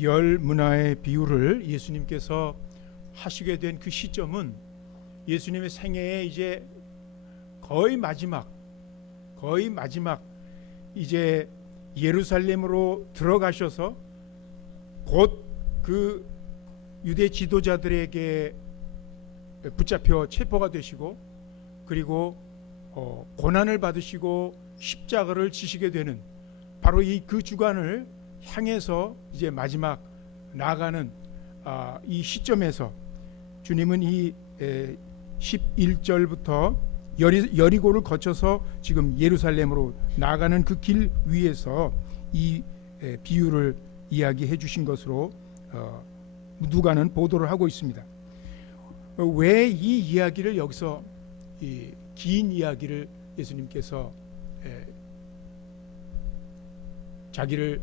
열 문화의 비유를 예수님께서 하시게 된 그 시점은 예수님의 생애에 이제 거의 마지막 이제 예루살렘으로 들어가셔서 곧 그 유대 지도자들에게 붙잡혀 체포가 되시고 그리고 고난을 받으시고 십자가를 지시게 되는 바로 그 주간을 향해서 이제 마지막 나아가는 이 시점에서 주님은 이 11절부터 여리고를 거쳐서 지금 예루살렘으로 나아가는 그 길 위에서 이 비유를 이야기해 주신 것으로 누가는 보도를 하고 있습니다. 왜 이 이야기를 여기서 이 긴 이야기를 예수님께서 자기를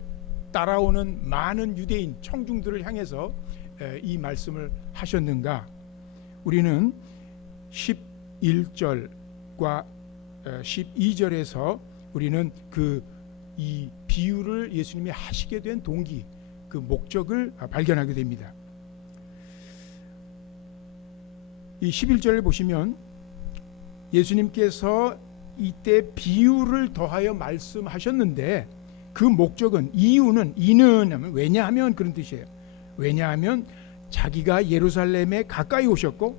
따라오는 많은 유대인 청중들을 향해서 이 말씀을 하셨는가? 우리는 11절과 12절에서 우리는 이 비유를 예수님이 하시게 된 동기, 그 목적을 발견하게 됩니다. 이 11절을 보시면 예수님께서 이때 비유를 더하여 말씀하셨는데 그 목적은 이는 하면 왜냐하면 그런 뜻이에요. 왜냐하면 자기가 예루살렘에 가까이 오셨고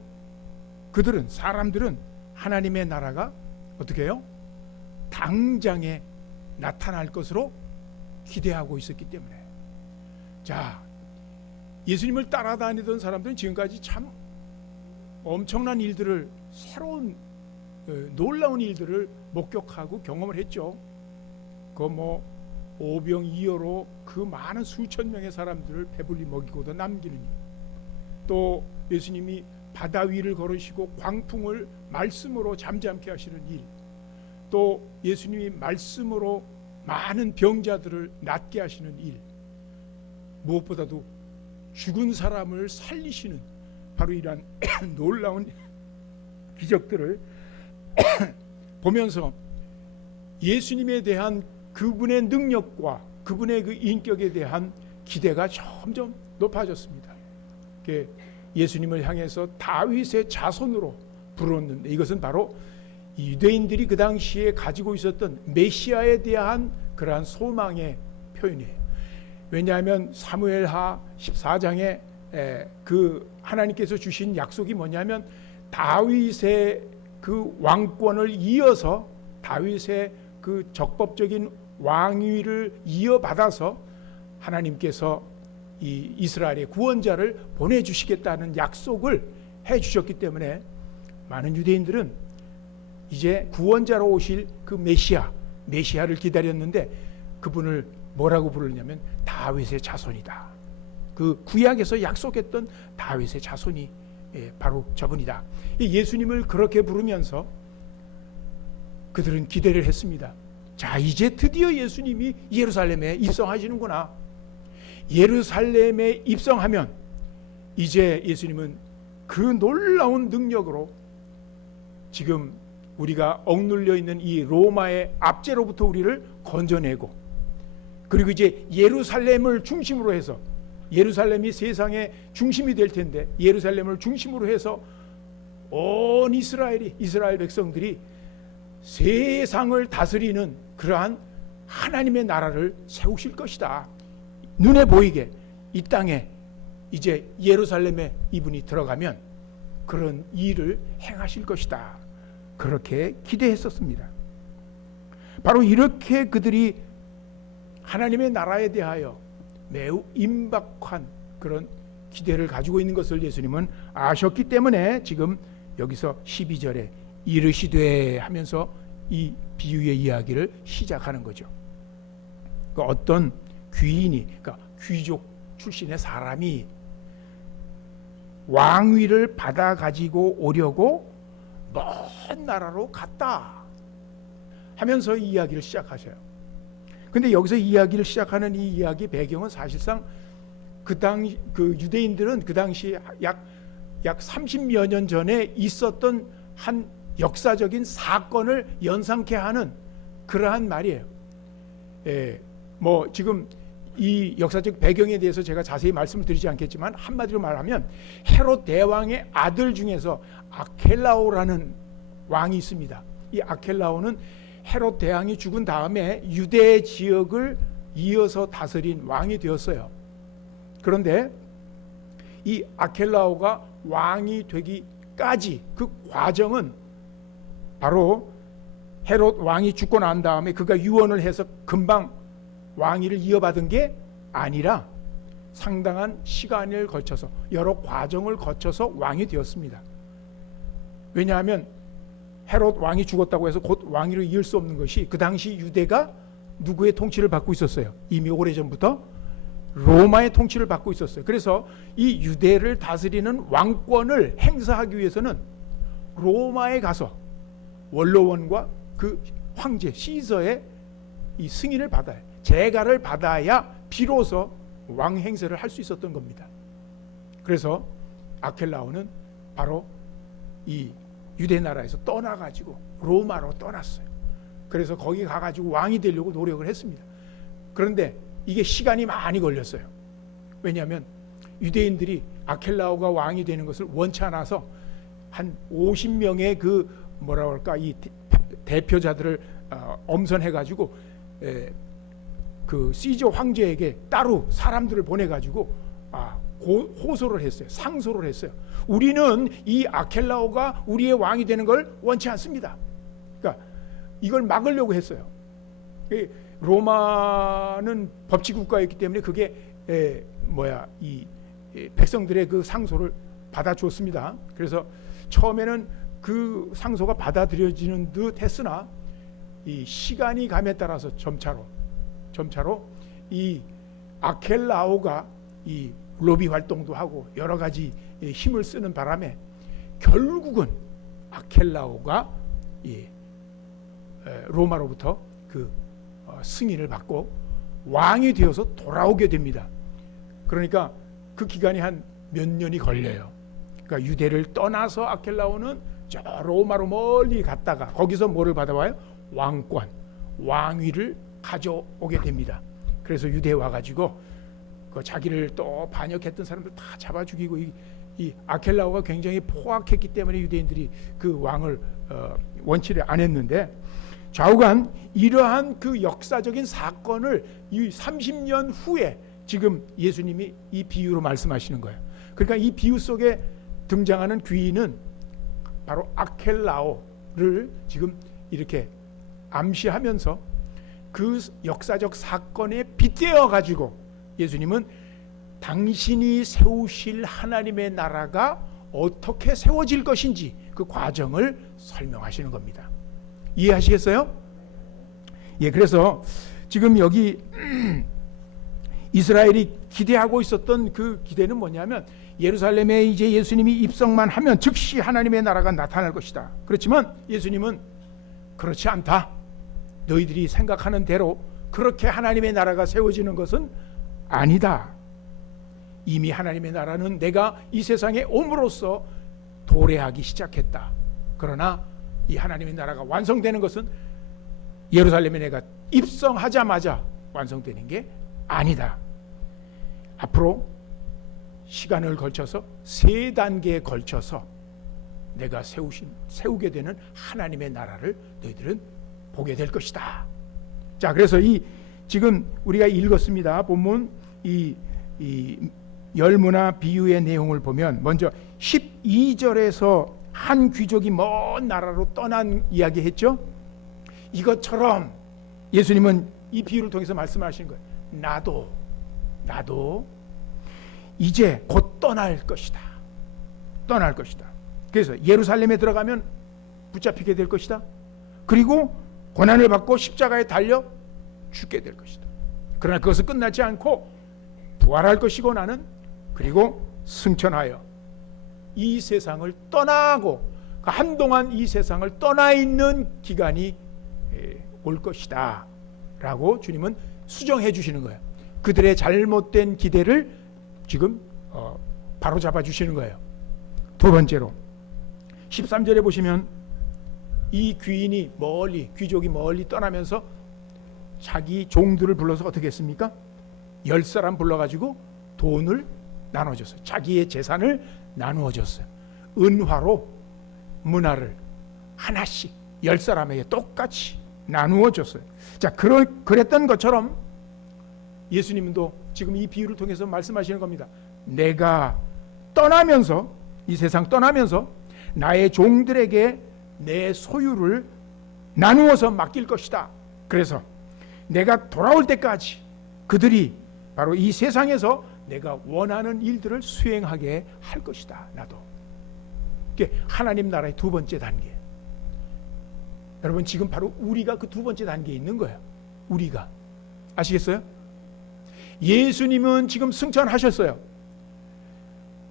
사람들은 하나님의 나라가 어떻게 해요? 당장에 나타날 것으로 기대하고 있었기 때문에. 자, 예수님을 따라다니던 사람들은 지금까지 참 엄청난 일들을, 새로운 놀라운 일들을 목격하고 경험을 했죠. 오병이어로 그 많은 수천 명의 사람들을 배불리 먹이고도 남기는 일, 또 예수님이 바다 위를 걸으시고 광풍을 말씀으로 잠잠케 하시는 일, 또 예수님이 말씀으로 많은 병자들을 낫게 하시는 일, 무엇보다도 죽은 사람을 살리시는 바로 이러한 놀라운 기적들을 보면서 예수님에 대한 그분의 능력과 그분의 그 인격에 대한 기대가 점점 높아졌습니다. 예수님을 향해서 다윗의 자손으로 부르는데 이것은 바로 유대인들이 그 당시에 가지고 있었던 메시아에 대한 그러한 소망의 표현이에요. 왜냐하면 사무엘하 14장에 그 하나님께서 주신 약속이 뭐냐면 다윗의 그 왕권을 이어서 다윗의 그 적법적인 왕위를 이어받아서 하나님께서 이 이스라엘의 구원자를 보내주시겠다는 약속을 해주셨기 때문에 많은 유대인들은 이제 구원자로 오실 그 메시아를 기다렸는데 그분을 뭐라고 부르냐면 다윗의 자손이다. 그 구약에서 약속했던 다윗의 자손이 바로 저분이다. 예수님을 그렇게 부르면서 그들은 기대를 했습니다. 자, 이제 드디어 예수님이 예루살렘에 입성하시는구나. 예루살렘에 입성하면 이제 예수님은 그 놀라운 능력으로 지금 우리가 억눌려 있는 이 로마의 압제로부터 우리를 건져내고, 그리고 이제 예루살렘을 중심으로 해서, 예루살렘이 세상의 중심이 될 텐데 예루살렘을 중심으로 해서 온 이스라엘 백성들이 세상을 다스리는 그러한 하나님의 나라를 세우실 것이다. 눈에 보이게 이 땅에 이제 예루살렘에 이분이 들어가면 그런 일을 행하실 것이다. 그렇게 기대했었습니다. 바로 이렇게 그들이 하나님의 나라에 대하여 매우 임박한 그런 기대를 가지고 있는 것을 예수님은 아셨기 때문에 지금 여기서 12절에 이르시되 하면서 이 비유의 이야기를 시작하는 거죠. 어떤 귀인이, 그러니까 귀족 출신의 사람이 왕위를 받아 가지고 오려고 먼 나라로 갔다 하면서 이 이야기를 시작하셔요. 근데 여기서 이야기를 시작하는 이 이야기 배경은 사실상 그 유대인들은 그 당시 약 30여 년 전에 있었던 한 역사적인 사건을 연상케 하는 그러한 말이에요. 지금 이 역사적 배경에 대해서 제가 자세히 말씀을 드리지 않겠지만 한마디로 말하면 헤롯 대왕의 아들 중에서 아켈라오라는 왕이 있습니다. 이 아켈라오는 헤롯 대왕이 죽은 다음에 유대 지역을 이어서 다스린 왕이 되었어요. 그런데 이 아켈라오가 왕이 되기까지 그 과정은 바로 헤롯 왕이 죽고 난 다음에 그가 유언을 해서 금방 왕위를 이어받은 게 아니라 상당한 시간을 거쳐서 여러 과정을 거쳐서 왕이 되었습니다. 왜냐하면 헤롯 왕이 죽었다고 해서 곧 왕위를 이을 수 없는 것이 그 당시 유대가 누구의 통치를 받고 있었어요? 이미 오래전부터 로마의 통치를 받고 있었어요. 그래서 이 유대를 다스리는 왕권을 행사하기 위해서는 로마에 가서 원로원과 그 황제 시저의 이 승인을 받아야, 재가를 받아야 비로소 왕 행세를 할 수 있었던 겁니다. 그래서 아켈라오는 바로 이 유대 나라에서 떠나가지고 로마로 떠났어요. 그래서 거기 가가지고 왕이 되려고 노력을 했습니다. 그런데 이게 시간이 많이 걸렸어요. 왜냐하면 유대인들이 아켈라오가 왕이 되는 것을 원치 않아서 한 50명의 그 뭐라 할까 이 대표자들을 엄선해가지고 그 시저 황제에게 따로 사람들을 보내가지고 호소를 했어요. 상소를 했어요. 우리는 이 아켈라오가 우리의 왕이 되는 걸 원치 않습니다. 그러니까 이걸 막으려고 했어요. 로마는 법치국가였기 때문에 그게 이 백성들의 그 상소를 받아주었습니다. 그래서 처음에는 그 상소가 받아들여지는 듯 했으나 이 시간이 감에 따라서 점차로 이 아켈라오가 이 로비 활동도 하고 여러 가지 힘을 쓰는 바람에 결국은 아켈라오가 로마로부터 그 승인을 받고 왕이 되어서 돌아오게 됩니다. 그러니까 그 기간이 한 몇 년이 걸려요. 그러니까 유대를 떠나서 아켈라오는 저 로마로 멀리 갔다가 거기서 뭐를 받아와요? 왕권, 왕위를 가져오게 됩니다. 그래서 유대에 와가지고 그 자기를 또 반역했던 사람들 다 잡아 죽이고 이 아켈라오가 굉장히 포악했기 때문에 유대인들이 그 왕을 원치를 안 했는데 좌우간 이러한 그 역사적인 사건을 이 30년 후에 지금 예수님이 이 비유로 말씀하시는 거예요. 그러니까 이 비유 속에 등장하는 귀인은 바로 아켈라오를 지금 이렇게 암시하면서 그 역사적 사건에 빗대어 가지고 예수님은 당신이 세우실 하나님의 나라가 어떻게 세워질 것인지 그 과정을 설명하시는 겁니다. 이해하시겠어요? 예, 그래서 지금 여기 이스라엘이 기대하고 있었던 그 기대는 뭐냐면 예루살렘에 이제 예수님이 입성만 하면 즉시 하나님의 나라가 나타날 것이다. 그렇지만 예수님은 그렇지 않다. 너희들이 생각하는 대로 그렇게 하나님의 나라가 세워지는 것은 아니다. 이미 하나님의 나라는 내가 이 세상에 옴으로써 도래하기 시작했다. 그러나 이 하나님의 나라가 완성되는 것은 예루살렘에 내가 입성하자마자 완성되는 게 아니다. 앞으로 시간을 걸쳐서 세 단계에 걸쳐서 내가 세우게 되는 하나님의 나라를 너희들은 보게 될 것이다. 자, 그래서 지금 우리가 읽었습니다. 본문 이 열무나 비유의 내용을 보면 먼저 12절에서 한 귀족이 먼 나라로 떠난 이야기 했죠. 이것처럼 예수님은 이 비유를 통해서 말씀하시는 거예요. 나도 이제 곧 떠날 것이다. 떠날 것이다. 그래서 예루살렘에 들어가면 붙잡히게 될 것이다. 그리고 고난을 받고 십자가에 달려 죽게 될 것이다. 그러나 그것은 끝나지 않고 부활할 것이고 나는 그리고 승천하여 이 세상을 떠나고 한동안 이 세상을 떠나 있는 기간이 올 것이다 라고 주님은 수정해 주시는 거예요. 그들의 잘못된 기대를 지금 바로잡아 주시는 거예요. 두 번째로 13절에 보시면 이 귀족이 멀리 떠나면서 자기 종들을 불러서 어떻게 했습니까? 10사람 불러가지고 돈을 나눠줬어요. 자기의 재산을 나누어 줬어요. 은화로 문화를 하나씩 10사람에게 똑같이 나누어 줬어요. 자, 그랬던 것처럼 예수님도 지금 이 비유를 통해서 말씀하시는 겁니다. 내가 떠나면서, 이 세상 떠나면서 나의 종들에게 내 소유를 나누어서 맡길 것이다. 그래서 내가 돌아올 때까지 그들이 바로 이 세상에서 내가 원하는 일들을 수행하게 할 것이다. 나도. 이게 하나님 나라의 두 번째 단계. 여러분, 지금 바로 우리가 그 두 번째 단계에 있는 거예요. 우리가. 아시겠어요? 예수님은 지금 승천하셨어요.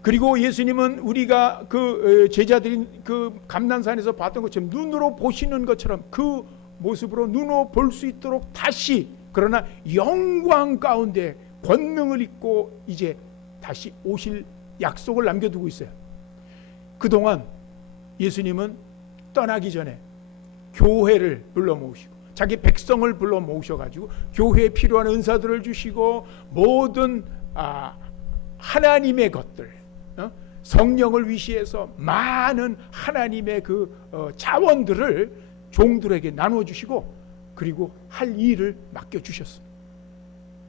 그리고 예수님은 우리가 그 제자들인 그 감난산에서 봤던 것처럼 눈으로 보시는 것처럼 그 모습으로 눈으로 볼 수 있도록 다시, 그러나 영광 가운데 권능을 입고 이제 다시 오실 약속을 남겨두고 있어요. 그동안 예수님은 떠나기 전에 교회를 불러 모으시고 자기 백성을 불러 모으셔가지고 교회에 필요한 은사들을 주시고 모든 하나님의 것들, 성령을 위시해서 많은 하나님의 그 자원들을 종들에게 나누어 주시고 그리고 할 일을 맡겨 주셨어요.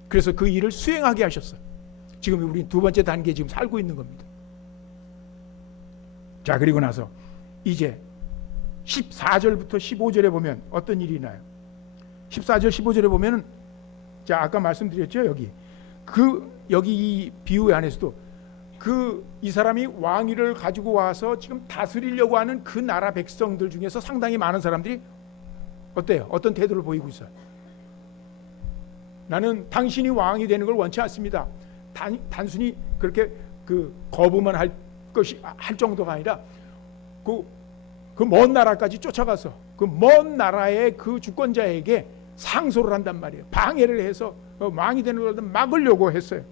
그래서 그 일을 수행하게 하셨어요. 지금 우리 두 번째 단계에 지금 살고 있는 겁니다. 자, 그리고 나서 이제 14절부터 15절에 보면 어떤 일이 나요? 14절 15절에 보면은, 자, 아까 말씀드렸죠. 여기 이 비유 안에서도 이 사람이 왕위를 가지고 와서 지금 다스리려고 하는 그 나라 백성들 중에서 상당히 많은 사람들이 어때요? 어떤 태도를 보이고 있어요? 나는 당신이 왕이 되는 걸 원치 않습니다. 단순히 그렇게 거부만 할 정도가 아니라 그 먼 나라까지 쫓아가서 그 먼 나라의 그 주권자에게 상소를 한단 말이에요. 방해를 해서 왕이 되는 걸 막으려고 했어요.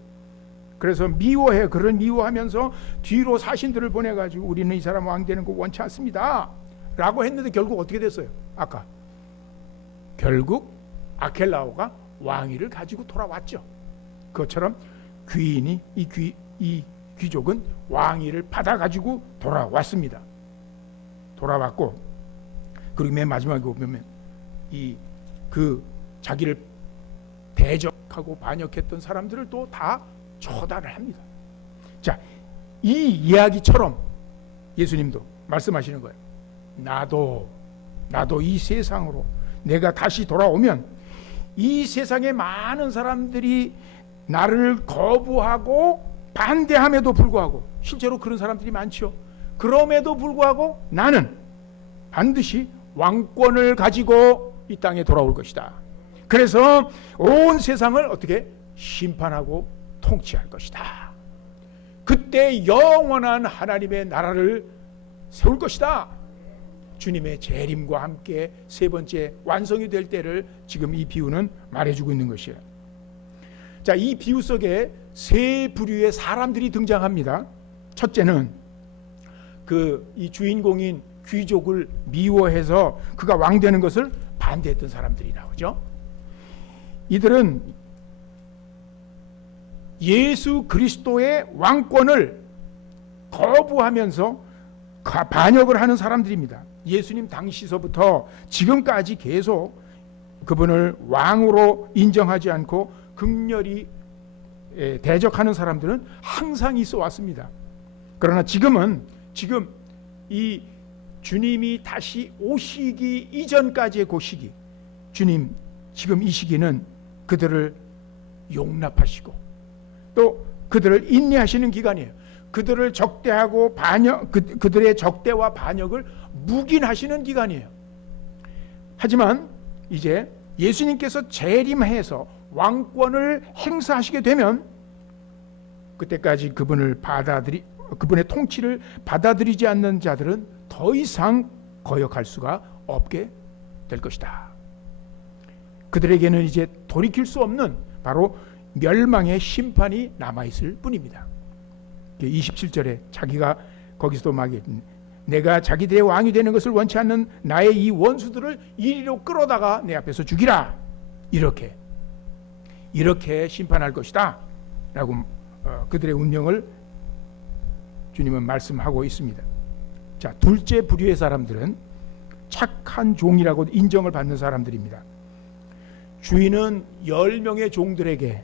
그래서 미워해요. 그를 미워하면서 뒤로 사신들을 보내가지고 우리는 이 사람 왕 되는 거 원치 않습니다 라고 했는데 결국 어떻게 됐어요? 아까 결국 아켈라오가 왕위를 가지고 돌아왔죠. 그것처럼 이 귀족은 왕위를 받아가지고 돌아왔습니다. 돌아왔고, 그리고 맨 마지막에 보면 자기를 대적하고 반역했던 사람들을 또 다 처단을 합니다. 자, 이 이야기처럼 예수님도 말씀하시는 거예요. 나도 이 세상으로 내가 다시 돌아오면 이 세상의 많은 사람들이 나를 거부하고 반대함에도 불구하고, 실제로 그런 사람들이 많죠. 그럼에도 불구하고 나는 반드시 왕권을 가지고 이 땅에 돌아올 것이다. 그래서 온 세상을 어떻게 심판하고 통치할 것이다. 그때 영원한 하나님의 나라를 세울 것이다. 주님의 재림과 함께 세 번째 완성이 될 때를 지금 이 비유는 말해주고 있는 것이에요. 자, 이 비유 속에 세 부류의 사람들이 등장합니다. 첫째는 이 주인공인 귀족을 미워해서 그가 왕 되는 것을 반대했던 사람들이 나오죠. 이들은 예수 그리스도의 왕권을 거부하면서 반역을 하는 사람들입니다. 예수님 당시서부터 지금까지 계속 그분을 왕으로 인정하지 않고 극렬히 대적하는 사람들은 항상 있어 왔습니다. 그러나 지금 이 주님이 다시 오시기 이전까지의 그 시기, 주님 지금 이 시기는 그들을 용납하시고 또 그들을 인내하시는 기간이에요. 그들을 적대하고 그들의 적대와 반역을 묵인하시는 기간이에요. 하지만 이제 예수님께서 재림해서 왕권을 행사하시게 되면 그때까지 그분의 통치를 받아들이지 않는 자들은 더 이상 거역할 수가 없게 될 것이다. 그들에게는 이제 돌이킬 수 없는 바로 멸망의 심판이 남아있을 뿐입니다. 27절에 자기가 거기서도 막 내가 자기들의 왕이 되는 것을 원치 않는 나의 이 원수들을 이리로 끌어다가 내 앞에서 죽이라. 이렇게 이렇게 심판할 것이다 라고 그들의 운명을 주님은 말씀하고 있습니다. 자, 둘째 부류의 사람들은 착한 종이라고 인정을 받는 사람들입니다. 주인은 10명의 종들에게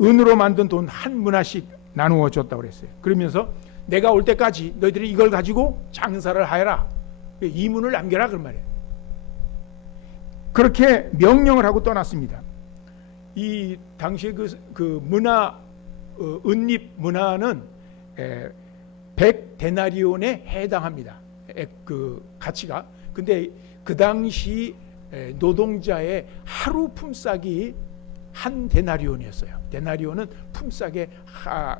은으로 만든 돈 한 문화씩 나누어 줬다고 그랬어요. 그러면서 내가 올 때까지 너희들이 이걸 가지고 장사를 하여라, 이문을 남겨라, 그런 말이에요. 그렇게 명령을 하고 떠났습니다. 이 당시에 그 문화, 은립 문화는 100데나리온에 해당합니다. 그 가치가. 근데 그 당시 노동자의 하루 품삯이 한 데나리온이었어요. 데나리온은 품삯의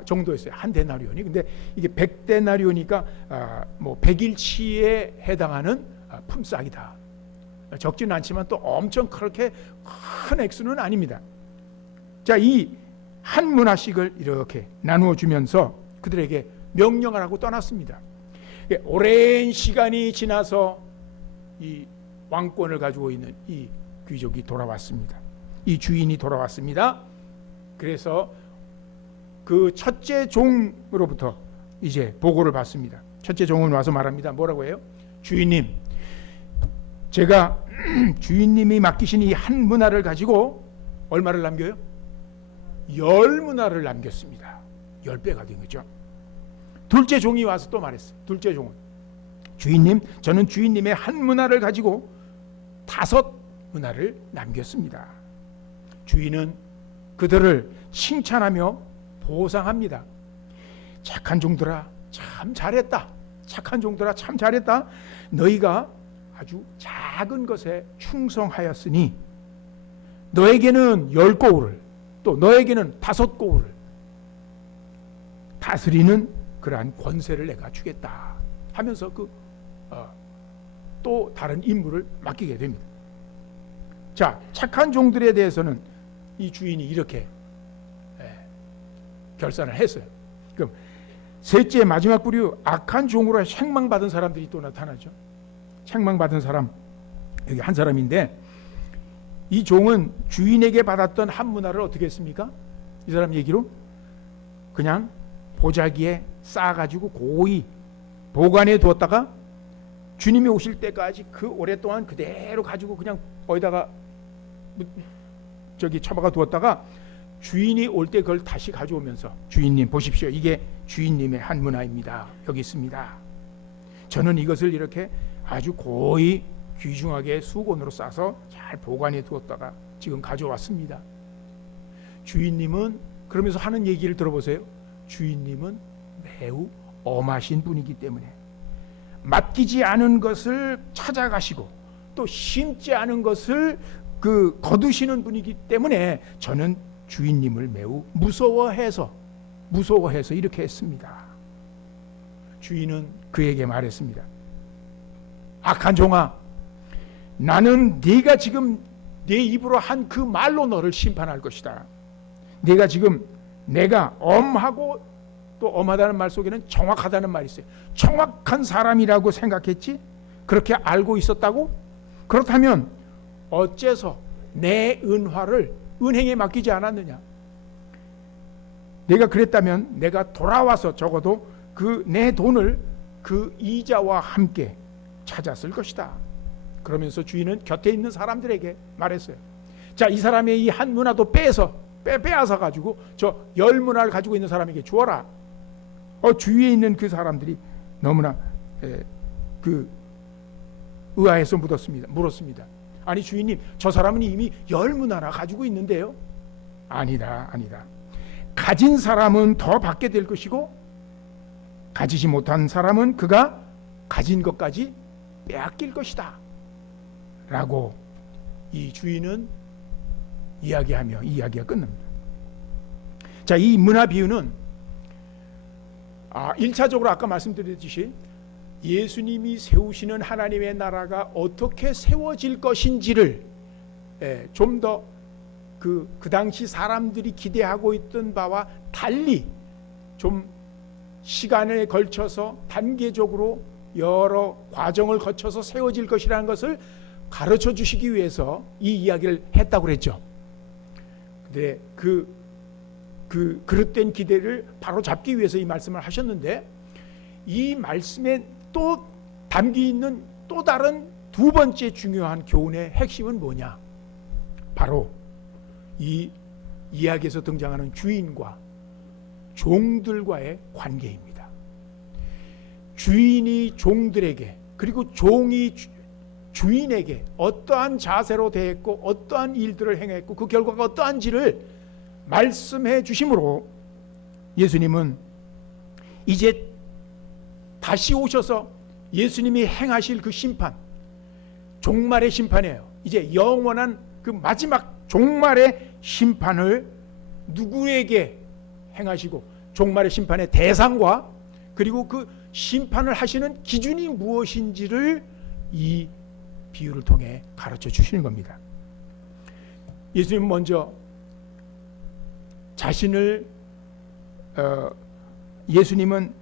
정도였어요. 한 데나리온이. 근데 이게 100데나리온이니까 뭐 100일치에 해당하는 품삯이다. 적지는 않지만 또 엄청 그렇게 큰 액수는 아닙니다. 자, 이 한 문화씩을 이렇게 나누어 주면서 그들에게 명령을 하고 떠났습니다. 오랜 시간이 지나서 이 왕권을 가지고 있는 이 귀족이 돌아왔습니다. 이 주인이 돌아왔습니다. 그래서 그 첫째 종으로부터 이제 보고를 받습니다. 첫째 종은 와서 말합니다. 뭐라고 해요? 주인님, 제가 주인님이 맡기신 이 한 문화를 가지고 얼마를 남겨요? 10문화를 남겼습니다. 10배가 된 거죠. 둘째 종이 와서 또 말했어요. 둘째 종은, 주인님, 저는 주인님의 한 문화를 가지고 5문화를 남겼습니다. 주인은 그들을 칭찬하며 보상합니다. 착한 종들아, 참 잘했다. 착한 종들아, 참 잘했다. 너희가 아주 작은 것에 충성하였으니 너에게는 10고울을, 또 너에게는 5고울을 다스리는 그러한 권세를 내가 주겠다 하면서 또 다른 임무를 맡기게 됩니다. 자, 착한 종들에 대해서는 이 주인이 이렇게 결산을 했어요. 그럼 셋째 마지막 부류, 악한 종으로 책망받은 사람들이 또 나타나죠. 책망받은 사람, 여기 한 사람인데, 이 종은 주인에게 받았던 한 문화를 어떻게 했습니까? 이 사람 얘기로 그냥 보자기에 쌓아가지고 고이 보관해 두었다가 주님이 오실 때까지 그 오랫동안 그대로 가지고 그냥 어디다가 처박아 두었다가 주인이 올 때 그걸 다시 가져오면서, 주인님 보십시오, 이게 주인님의 한 문화입니다. 여기 있습니다. 저는 이것을 이렇게 아주 고이 귀중하게 수건으로 싸서 잘 보관해 두었다가 지금 가져왔습니다. 주인님은, 그러면서 하는 얘기를 들어보세요. 주인님은 매우 엄하신 분이기 때문에 맡기지 않은 것을 찾아가시고 또 심지 않은 것을 거두시는 분이기 때문에 저는 주인님을 매우 무서워해서 이렇게 했습니다. 주인은 그에게 말했습니다. 악한 종아, 나는 네가 지금 내 입으로 한 그 말로 너를 심판할 것이다. 네가 지금, 내가 엄하고 또 엄하다는 말 속에는 정확하다는 말이 있어요. 정확한 사람이라고 생각했지? 그렇게 알고 있었다고? 그렇다면 어째서 내 은화를 은행에 맡기지 않았느냐? 내가 그랬다면 내가 돌아와서 적어도 내 돈을 그 이자와 함께 찾았을 것이다. 그러면서 주인은 곁에 있는 사람들에게 말했어요. 자, 이 사람의 이 한 문화도 빼앗아 가지고 저 10문화를 가지고 있는 사람에게 주어라. 주위에 있는 그 사람들이 너무나 의아해서 물었습니다. 아니 주인님, 저 사람은 이미 10문화나 가지고 있는데요. 아니다. 가진 사람은 더 받게 될 것이고 가지지 못한 사람은 그가 가진 것까지 빼앗길 것이다 라고 이 주인은 이야기하며 이야기가 끝납니다. 자, 이 문화 비유는 1차적으로 아까 말씀드렸듯이 예수님이 세우시는 하나님의 나라가 어떻게 세워질 것인지를 좀 더 그 당시 사람들이 기대하고 있던 바와 달리 좀 시간에 걸쳐서 단계적으로 여러 과정을 거쳐서 세워질 것이라는 것을 가르쳐 주시기 위해서 이 이야기를 했다고 그랬죠. 네, 그 그릇된 기대를 바로 잡기 위해서 이 말씀을 하셨는데, 이 말씀에 또 담겨 있는 또 다른 두 번째 중요한 교훈의 핵심은 뭐냐? 바로 이 이야기에서 등장하는 주인과 종들과의 관계입니다. 주인이 종들에게, 그리고 종이 주인에게 어떠한 자세로 대했고 어떠한 일들을 행했고 그 결과가 어떠한지를 말씀해 주심으로, 예수님은 이제 다시 오셔서 예수님이 행하실 그 심판, 종말의 심판이에요. 이제 영원한 그 마지막 종말의 심판을 누구에게 행하시고, 종말의 심판의 대상과 그리고 그 심판을 하시는 기준이 무엇인지를 이 비유를 통해 가르쳐 주시는 겁니다. 예수님은 먼저 자신을 예수님은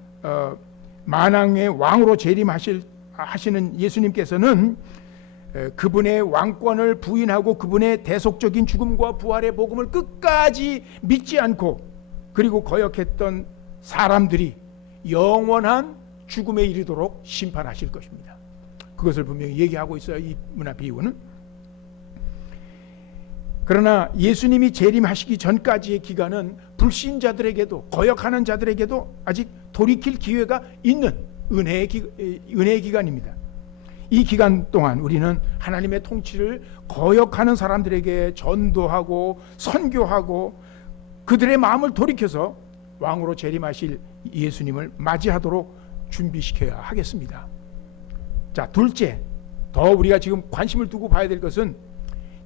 만왕의 왕으로 재림하시는 예수님께서는 그분의 왕권을 부인하고 그분의 대속적인 죽음과 부활의 복음을 끝까지 믿지 않고 그리고 거역했던 사람들이 영원한 죽음에 이르도록 심판하실 것입니다. 그것을 분명히 얘기하고 있어요, 이 문화 비유는. 그러나 예수님이 재림하시기 전까지의 기간은 불신자들에게도 거역하는 자들에게도 아직 돌이킬 기회가 있는 은혜의 기간입니다. 이 기간 동안 우리는 하나님의 통치를 거역하는 사람들에게 전도하고 선교하고 그들의 마음을 돌이켜서 왕으로 재림하실 예수님을 맞이하도록 준비시켜야 하겠습니다. 자, 둘째, 더 우리가 지금 관심을 두고 봐야 될 것은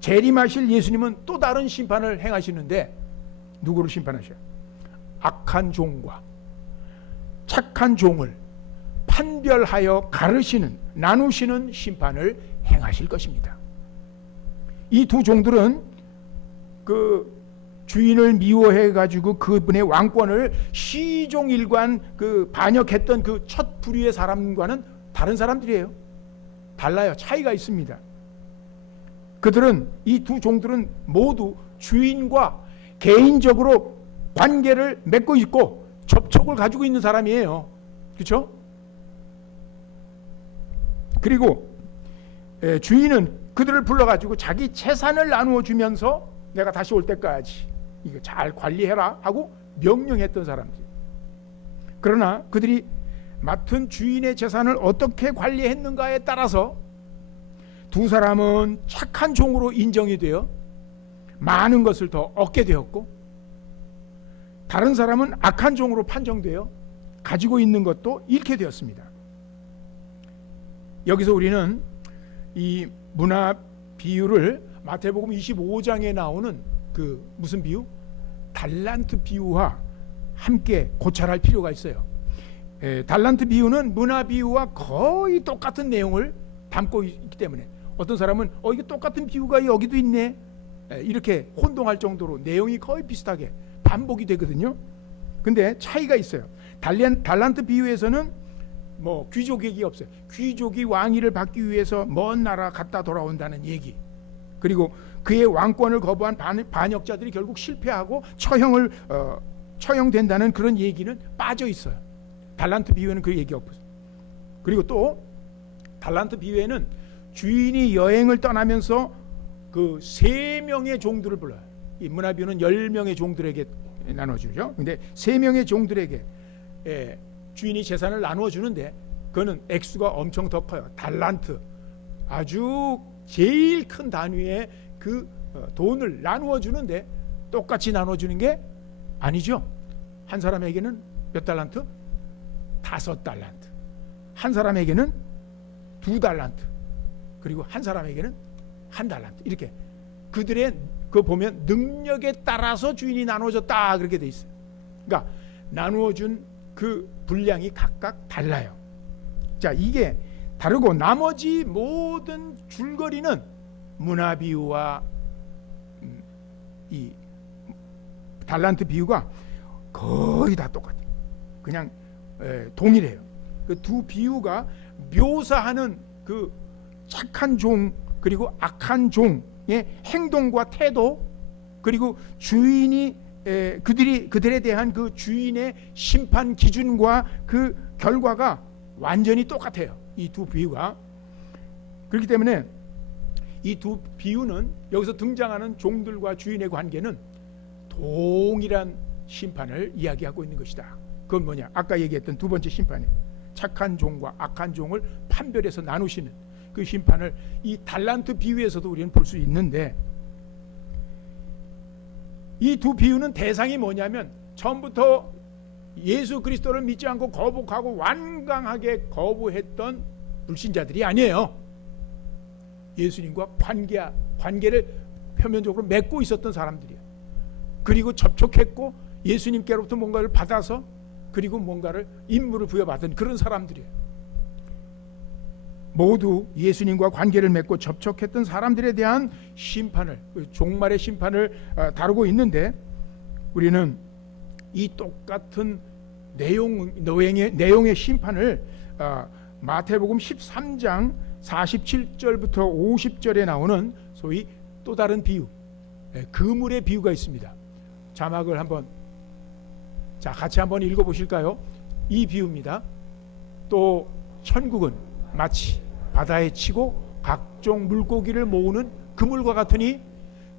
재림하실 예수님은 또 다른 심판을 행하시는데, 누구를 심판하셔요? 악한 종과 착한 종을 판별하여 가르시는, 나누시는 심판을 행하실 것입니다. 이 두 종들은 그 주인을 미워해 가지고 그분의 왕권을 시종일관 그 반역했던 그 첫 부류의 사람과는 다른 사람들이에요. 달라요. 차이가 있습니다. 그들은, 이 두 종들은 모두 주인과 개인적으로 관계를 맺고 있고 접촉을 가지고 있는 사람이에요. 그렇죠? 그리고 주인은 그들을 불러가지고 자기 재산을 나누어 주면서 내가 다시 올 때까지 이거 잘 관리해라 하고 명령했던 사람들. 그러나 그들이 맡은 주인의 재산을 어떻게 관리했는가에 따라서 두 사람은 착한 종으로 인정이 되어 많은 것을 더 얻게 되었고, 다른 사람은 악한 종으로 판정되어 가지고 있는 것도 잃게 되었습니다. 여기서 우리는 이 문화 비유를 마태복음 25장에 나오는 그 무슨 비유? 달란트 비유와 함께 고찰할 필요가 있어요. 달란트 비유는 문화 비유와 거의 똑같은 내용을 담고 있기 때문에 어떤 사람은 이게 똑같은 비유가 여기도 있네, 이렇게 혼동할 정도로 내용이 거의 비슷하게 반복이 되거든요. 근데 차이가 있어요. 달란트 비유에서는 뭐 귀족 얘기 없어요. 귀족이 왕위를 받기 위해서 먼 나라 갔다 돌아온다는 얘기, 그리고 그의 왕권을 거부한 반역자들이 결국 실패하고 처형된다는 그런 얘기는 빠져 있어요. 달란트 비유에는 그 얘기 없어요. 그리고 또 달란트 비유에는 주인이 여행을 떠나면서 그 3명의 종들을 불러요. 이 문화 비유는 10명의 종들에게 나눠주죠. 근데 3명의 종들에게 주인이 재산을 나누어 주는데 그거는 액수가 엄청 더 커요. 달란트, 아주 제일 큰 단위의 그 돈을 나누어 주는데 똑같이 나눠 주는 게 아니죠. 한 사람에게는 몇 달란트? 5달란트. 한 사람에게는 2달란트. 그리고 한 사람에게는 1달란트. 이렇게 그들의 그 보면 능력에 따라서 주인이 나눠줬다 그렇게 돼 있어요. 그러니까 나누어 준 그 분량이 각각 달라요. 자, 이게 다르고 나머지 모든 줄거리는 문화 비유와 이 달란트 비유가 거의 다 똑같아요. 그냥 동일해요. 그 두 비유가 묘사하는 그 착한 종 그리고 악한 종의 행동과 태도, 그리고 주인이 그들에 대한 그 주인의 심판 기준과 그 결과가 완전히 똑같아요. 이 두 비유가. 그렇기 때문에 이 두 비유는 여기서 등장하는 종들과 주인의 관계는 동일한 심판을 이야기하고 있는 것이다. 그건 뭐냐? 아까 얘기했던 두 번째 심판에 착한 종과 악한 종을 판별해서 나누시는 그 심판을 이 달란트 비유에서도 우리는 볼 수 있는데, 이 두 비유는 대상이 뭐냐면 처음부터 예수 그리스도를 믿지 않고 거북하고 완강하게 거부했던 불신자들이 아니에요. 예수님과 관계를 표면적으로 맺고 있었던 사람들이에요. 그리고 접촉했고 예수님께로부터 뭔가를 받아서 그리고 뭔가를 임무를 부여받은 그런 사람들이에요. 모두 예수님과 관계를 맺고 접촉했던 사람들에 대한 심판을, 종말의 심판을 다루고 있는데, 우리는 이 똑같은 내용의 심판을 마태복음 13장 47절부터 50절에 나오는 소위 또 다른 비유, 그물의 비유가 있습니다. 자막을 한번 같이 한번 읽어보실까요? 이 비유입니다. 또 천국은 마치 바다에 치고 각종 물고기를 모으는 그물과 같으니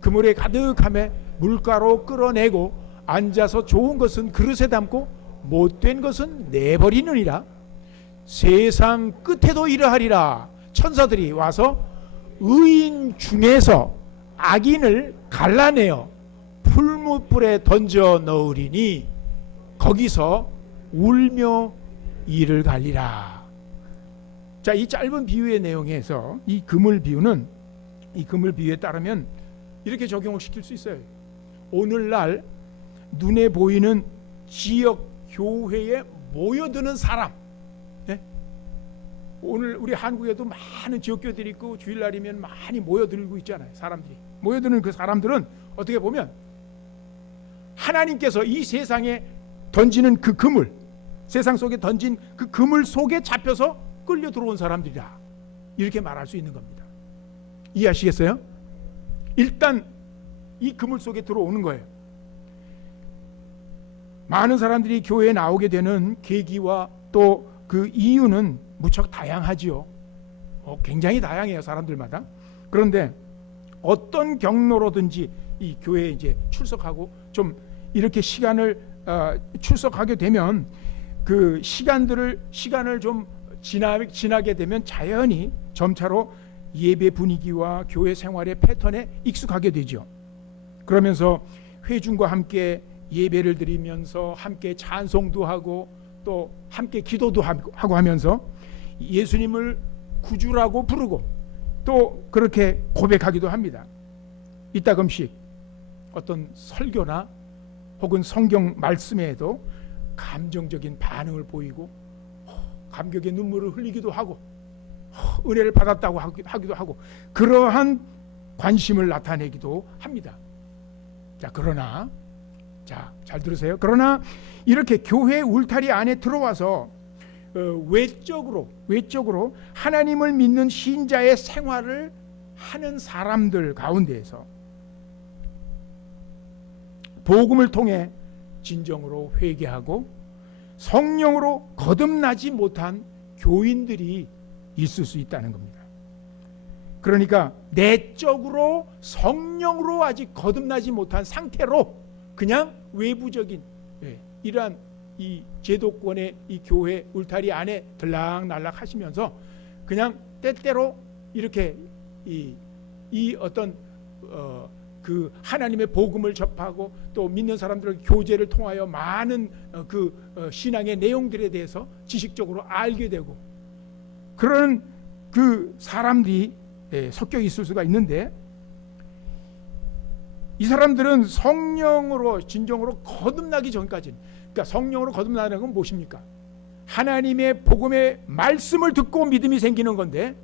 그물에 가득함에 물가로 끌어내고 앉아서 좋은 것은 그릇에 담고 못된 것은 내버리느니라. 세상 끝에도 이러하리라. 천사들이 와서 의인 중에서 악인을 갈라내어 풀무불에 던져 넣으리니 거기서 울며 이를 갈리라. 자, 이 짧은 비유의 내용에서 이 그물 비유에 따르면 이렇게 적용을 시킬 수 있어요. 오늘날 눈에 보이는 지역 교회에 모여드는 사람, 오늘 우리 한국에도 많은 지역교회들이 있고 주일날이면 많이 모여들고 있잖아요. 사람들이 모여드는 그 사람들은 어떻게 보면 하나님께서 이 세상에 던지는 그 그물, 세상 속에 던진 그 그물 속에 잡혀서 끌려 들어온 사람들이다, 이렇게 말할 수 있는 겁니다. 이해하시겠어요? 일단 이 그물 속에 들어오는 거예요. 많은 사람들이 교회에 나오게 되는 계기와 또 그 이유는 무척 다양하지요. 굉장히 다양해요, 사람들마다. 그런데 어떤 경로로든지 이 교회에 이제 출석하고 좀 이렇게 시간을 출석하게 되면 그 시간을 좀 지나게 되면 자연히 점차로 예배 분위기와 교회 생활의 패턴에 익숙하게 되죠. 그러면서 회중과 함께 예배를 드리면서 함께 찬송도 하고 또 함께 기도도 하고 하면서 예수님을 구주라고 부르고 또 그렇게 고백하기도 합니다. 이따금씩 어떤 설교나 혹은 성경 말씀에도 감정적인 반응을 보이고 감격의 눈물을 흘리기도 하고 은혜를 받았다고 하기도 하고 그러한 관심을 나타내기도 합니다. 자, 그러나 잘 들으세요. 그러나 이렇게 교회 울타리 안에 들어와서 외적으로 하나님을 믿는 신자의 생활을 하는 사람들 가운데에서 복음을 통해 진정으로 회개하고 성령으로 거듭나지 못한 교인들이 있을 수 있다는 겁니다. 그러니까 내적으로 성령으로 아직 거듭나지 못한 상태로 그냥 외부적인 이러한 이 제도권의 이 교회 울타리 안에 들락날락 하시면서 그냥 때때로 이렇게 이 어떤 그 하나님의 복음을 접하고 또 믿는 사람들의 교제를 통하여 많은 신앙의 내용들에 대해서 지식적으로 알게 되고 그런 그 사람들이 섞여 있을 수가 있는데, 이 사람들은 성령으로 진정으로 거듭나기 전까지는, 그러니까 성령으로 거듭나는 건 무엇입니까? 하나님의 복음의 말씀을 듣고 믿음이 생기는 건데,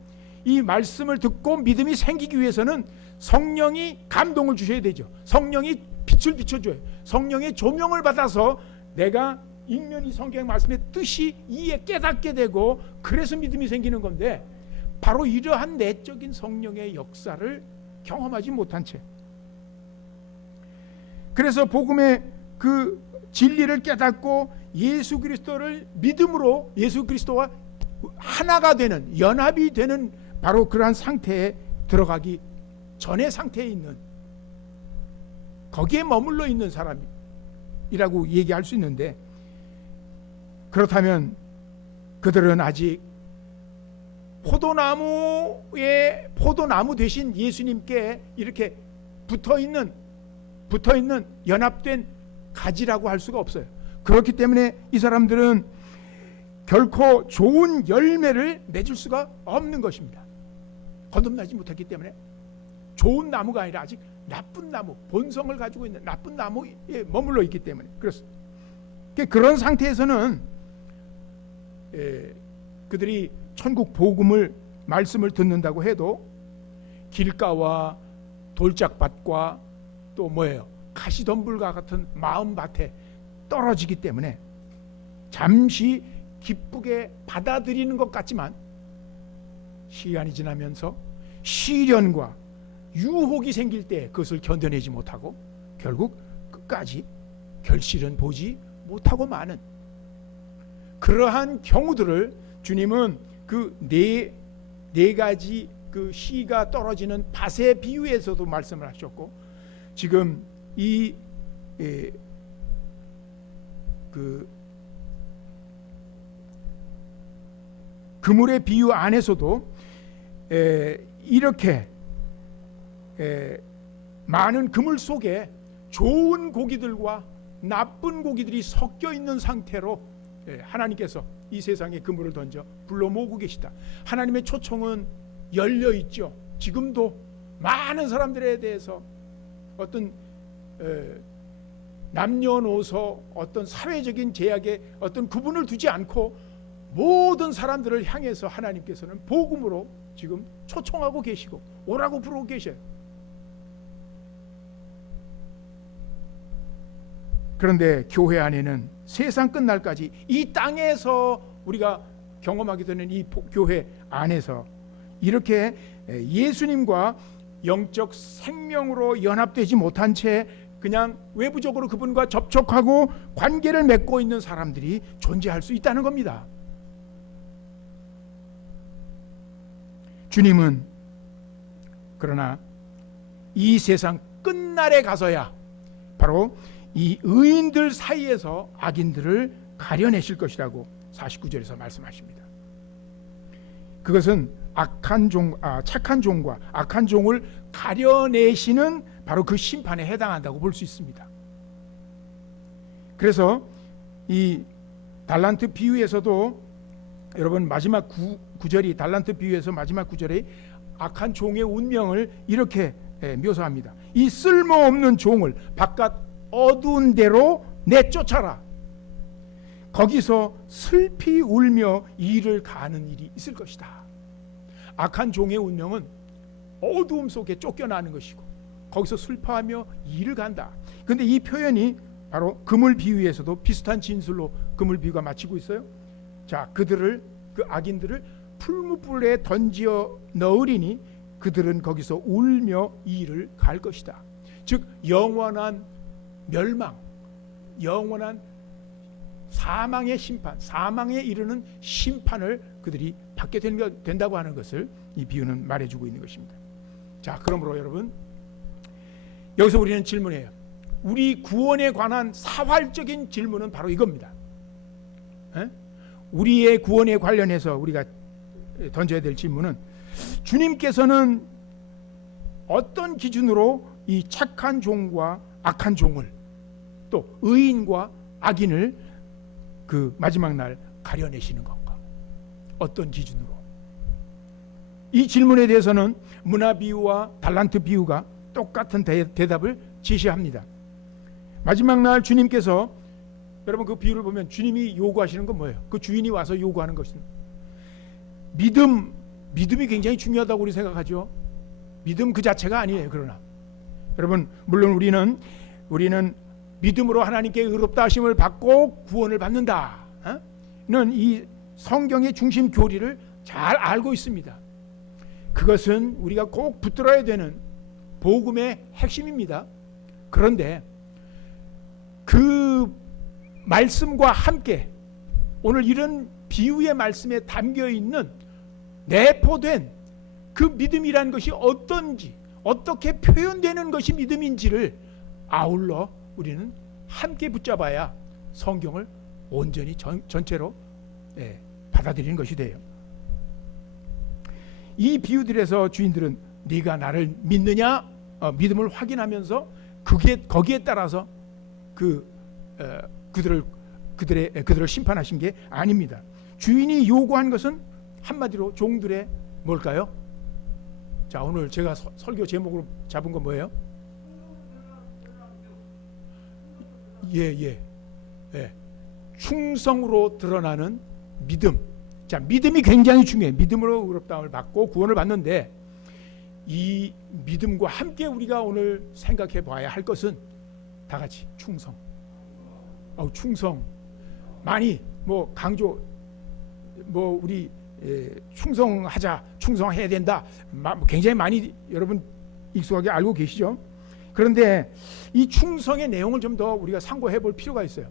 이 말씀을 듣고 믿음이 생기기 위해서는 성령이 감동을 주셔야 되죠. 성령이 빛을 비춰줘요. 성령의 조명을 받아서 내가 읽는 이 성경 말씀의 뜻이 이해 깨닫게 되고 그래서 믿음이 생기는 건데, 바로 이러한 내적인 성령의 역사를 경험하지 못한 채 그래서 복음의 그 진리를 깨닫고 예수 그리스도를 믿음으로 예수 그리스도와 하나가 되는, 연합이 되는 바로 그러한 상태에 들어가기 전의 상태에 있는, 거기에 머물러 있는 사람이라고 얘기할 수 있는데, 그렇다면 그들은 아직 포도나무 되신 예수님께 이렇게 붙어있는 연합된 가지라고 할 수가 없어요. 그렇기 때문에 이 사람들은 결코 좋은 열매를 맺을 수가 없는 것입니다. 거듭나지 못했기 때문에. 좋은 나무가 아니라 아직 나쁜 나무, 본성을 가지고 있는 나쁜 나무에 머물러 있기 때문에 그렇습니다. 그런 상태에서는 그들이 천국 복음을 말씀을 듣는다고 해도 길가와 돌짝밭과 또 뭐예요? 가시덤불과 같은 마음밭에 떨어지기 때문에 잠시 기쁘게 받아들이는 것 같지만 시간이 지나면서 시련과 유혹이 생길 때 그것을 견뎌내지 못하고 결국 끝까지 결실은 보지 못하고 마는 그러한 경우들을 주님은 그 네 가지 그 씨가 떨어지는 밭의 비유에서도 말씀을 하셨고, 지금 이 그물의 비유 안에서도 이렇게 많은 그물 속에 좋은 고기들과 나쁜 고기들이 섞여 있는 상태로 하나님께서 이 세상에 그물을 던져 불러 모으고 계시다. 하나님의 초청은 열려 있죠. 지금도 많은 사람들에 대해서 어떤 남녀노소 어떤 사회적인 제약에 어떤 구분을 두지 않고 모든 사람들을 향해서 하나님께서는 복음으로 지금 초청하고 계시고 오라고 부르고 계셔요. 그런데 교회 안에는 세상 끝날까지 이 땅에서 우리가 경험하게 되는 이 교회 안에서 이렇게 예수님과 영적 생명으로 연합되지 못한 채 그냥 외부적으로 그분과 접촉하고 관계를 맺고 있는 사람들이 존재할 수 있다는 겁니다. 주님은 그러나 이 세상 끝날에 가서야 바로 이 의인들 사이에서 악인들을 가려내실 것이라고 49절에서 말씀하십니다. 그것은 착한 종과 악한 종을 가려내시는 바로 그 심판에 해당한다고 볼 수 있습니다. 그래서 이 달란트 비유에서도 여러분 마지막 구절이 달란트 비유에서 마지막 구절에 악한 종의 운명을 이렇게 묘사합니다. 이 쓸모없는 종을 바깥 어두운 데로 내쫓아라. 거기서 슬피 울며 일을 가하는 일이 있을 것이다. 악한 종의 운명은 어두움 속에 쫓겨나는 것이고 거기서 슬퍼하며 일을 간다. 그런데 이 표현이 바로 그물 비유에서도 비슷한 진술로 그물 비유가 마치고 있어요. 자, 그 악인들을 풀무불에 던지어 넣으리니 그들은 거기서 울며 일을 갈 것이다. 즉 영원한 멸망, 영원한 사망의 심판, 사망에 이르는 심판을 그들이 받게 된다고 하는 것을 이 비유는 말해주고 있는 것입니다. 자, 그러므로 여러분 여기서 우리는 질문해요. 우리 구원에 관한 사활적인 질문은 바로 이겁니다. 우리의 구원에 관련해서 우리가 던져야 될 질문은 주님께서는 어떤 기준으로 이 착한 종과 악한 종을 또 의인과 악인을 그 마지막 날 가려내시는 건가? 어떤 기준으로? 이 질문에 대해서는 문화 비유와 달란트 비유가 똑같은 대답을 제시합니다. 마지막 날 주님께서 여러분 그 비유를 보면 주님이 요구하시는 건 뭐예요? 그 주인이 와서 요구하는 것은 믿음이 굉장히 중요하다고 우리 생각하죠. 믿음 그 자체가 아니에요. 그러나 여러분 물론 우리는 믿음으로 하나님께 의롭다 하심을 받고 구원을 받는다는 이 성경의 중심 교리를 잘 알고 있습니다. 그것은 우리가 꼭 붙들어야 되는 복음의 핵심입니다. 그런데 그 말씀과 함께 오늘 이런 비유의 말씀에 담겨 있는 내포된 그 믿음이라는 것이 어떤지, 어떻게 표현되는 것이 믿음인지를 아울러 우리는 함께 붙잡아야 성경을 온전히 전체로 받아들이는 것이 돼요. 이 비유들에서 주인들은 네가 나를 믿느냐 믿음을 확인하면서 거기에 따라서 그들을 심판하신 게 아닙니다. 주인이 요구한 것은 한마디로 종들의 뭘까요? 자, 오늘 제가 설교 제목으로 잡은 건 뭐예요? 예. 충성으로 드러나는 믿음. 자, 믿음이 굉장히 중요해요. 믿음으로 의롭다함을 받고 구원을 받는데 이 믿음과 함께 우리가 오늘 생각해 봐야 할 것은 다 같이 충성. 충성. 많이 강조 우리 충성하자, 충성해야 된다. 굉장히 많이 여러분 익숙하게 알고 계시죠? 그런데 이 충성의 내용을 좀 더 우리가 상고해 볼 필요가 있어요.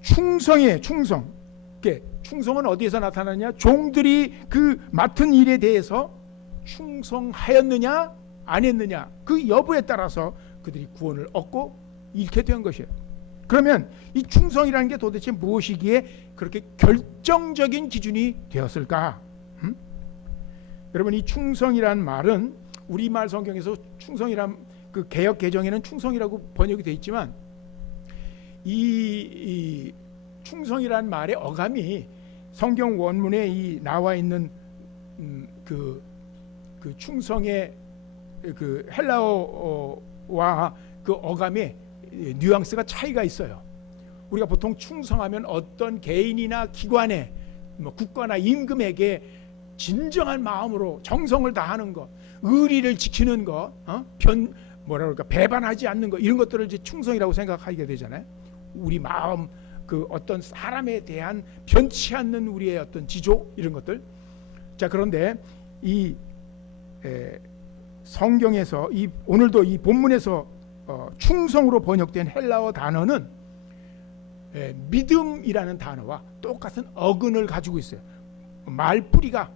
충성은 어디에서 나타나냐? 종들이 그 맡은 일에 대해서 충성하였느냐 안 했느냐 그 여부에 따라서 그들이 구원을 얻고 잃게 된 것이에요. 그러면 이 충성이라는 게 도대체 무엇이기에 그렇게 결정적인 기준이 되었을까? 여러분, 이 충성이란 말은 우리말 성경에서 충성이란 그 개역 개정에는 충성이라고 번역이 되어 있지만 이 충성이란 말의 어감이 성경 원문에 이 나와 있는 그 충성의 그 헬라어와 그 어감의 뉘앙스가 차이가 있어요. 우리가 보통 충성하면 어떤 개인이나 기관에 국가나 임금에게 진정한 마음으로 정성을 다하는 것, 의리를 지키는 것, 배반하지 않는 것, 이런 것들을 이제 충성이라고 생각하게 되잖아요. 우리 마음, 그 어떤 사람에 대한 변치 않는 우리의 어떤 지조, 이런 것들. 자, 그런데 이 성경에서 오늘도 이 본문에서 충성으로 번역된 헬라어 단어는 믿음이라는 단어와 똑같은 어근을 가지고 있어요. 말뿌리가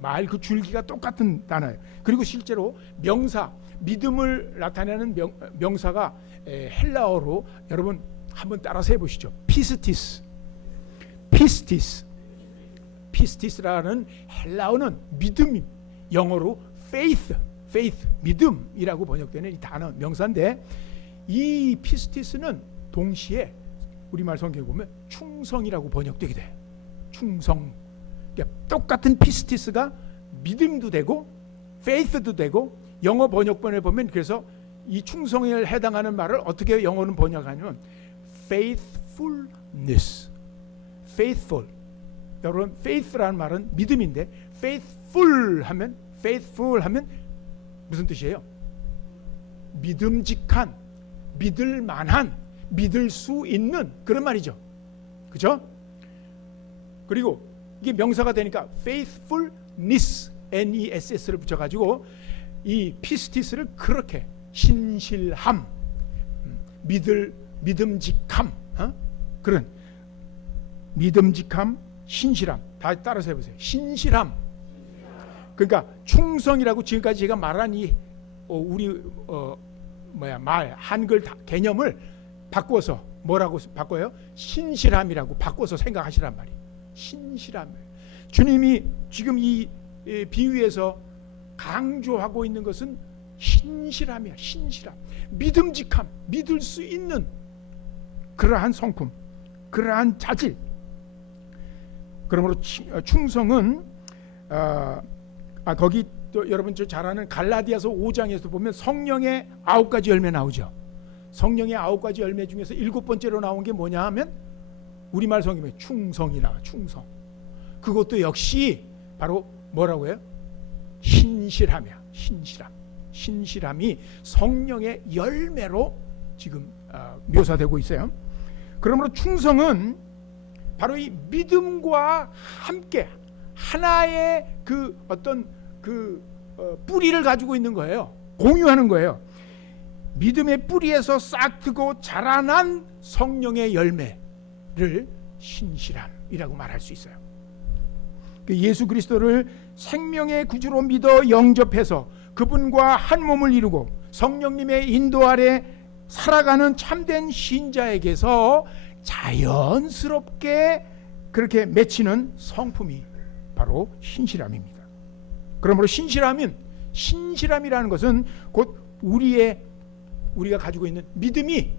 말 그 줄기가 똑같은 단어예요. 그리고 실제로 명사, 믿음을 나타내는 명사가 헬라어로 여러분 한번 따라서 해보시죠. 피스티스라는 헬라어는 믿음, 영어로 faith, 믿음이라고 번역되는 이 단어 명사인데, 이 피스티스는 동시에 우리말 성경에 보면 충성이라고 번역되게 돼요. 충성. 그러니까 똑같은 피스티스가 믿음도 되고 faith도 되고, 영어 번역본에 보면 그래서 이 충성에 해당하는 말을 어떻게 영어는 번역하냐면 faithfulness. faithful. 여러분, faith라는 말은 믿음인데 faithful 하면 무슨 뜻이에요? 믿음직한, 믿을 만한, 믿을 수 있는 그런 말이죠. 그죠? 그리고 이게 명사가 되니까 faithfulness, ness를 붙여가지고 이 피스티스를 그렇게 신실함, 믿음직함, 그런 믿음직함, 신실함. 다 따라서 해보세요. 신실함. 그러니까 충성이라고 지금까지 제가 말한 이 우리 한글 개념을 바꿔서 뭐라고 바꿔요? 신실함이라고 바꿔서 생각하시란 말이에요. 신실함. 주님이 지금 이 비유에서 강조하고 있는 것은 신실함이야. 신실함. 믿음직함. 믿을 수 있는 그러한 성품, 그러한 자질. 그러므로 충성은 거기 또 여러분 잘 아는 갈라디아서 5장에서 보면 성령의 9가지 열매 나오죠. 성령의 9가지 열매 중에서 7번째로 나온 게 뭐냐 하면 우리말 성경에 충성이라. 충성. 그것도 역시 바로 뭐라고 해요? 신실함이야. 신실함이 성령의 열매로 지금 묘사되고 있어요. 그러므로 충성은 바로 이 믿음과 함께 하나의 그 어떤 뿌리를 가지고 있는 거예요. 공유하는 거예요. 믿음의 뿌리에서 싹트고 자라난 성령의 열매를 신실함이라고 말할 수 있어요. 예수 그리스도를 생명의 구주로 믿어 영접해서 그분과 한 몸을 이루고 성령님의 인도 아래 살아가는 참된 신자에게서 자연스럽게 그렇게 맺히는 성품이 바로 신실함입니다. 그러므로 신실함이라는 것은 곧 우리가 가지고 있는 믿음이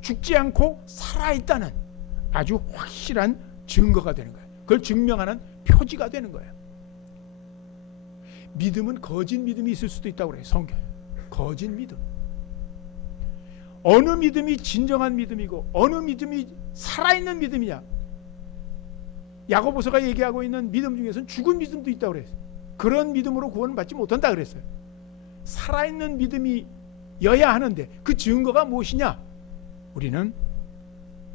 죽지 않고 살아있다는 아주 확실한 증거가 되는 거예요. 그걸 증명하는 표지가 되는 거예요. 믿음은 거짓 믿음이 있을 수도 있다고 그래요. 성경 거짓 믿음. 어느 믿음이 진정한 믿음이고 어느 믿음이 살아있는 믿음이냐. 야고보서가 얘기하고 있는 믿음 중에서는 죽은 믿음도 있다고 그랬어요. 그런 믿음으로 구원을 받지 못한다 그랬어요. 살아있는 믿음이여야 하는데 그 증거가 무엇이냐. 우리는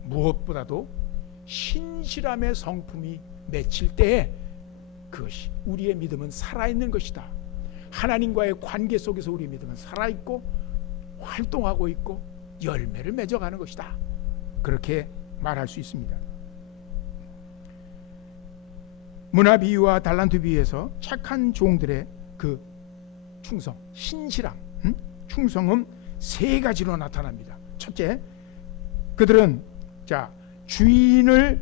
무엇보다도 신실함의 성품이 맺힐 때에 그것이 우리의 믿음은 살아있는 것이다. 하나님과의 관계 속에서 우리의 믿음은 살아있고 활동하고 있고 열매를 맺어가는 것이다. 그렇게 말할 수 있습니다. 문화 비유와 달란트 비유에서 착한 종들의 그 충성, 신실함, 충성은 세 가지로 나타납니다. 첫째, 그들은 주인을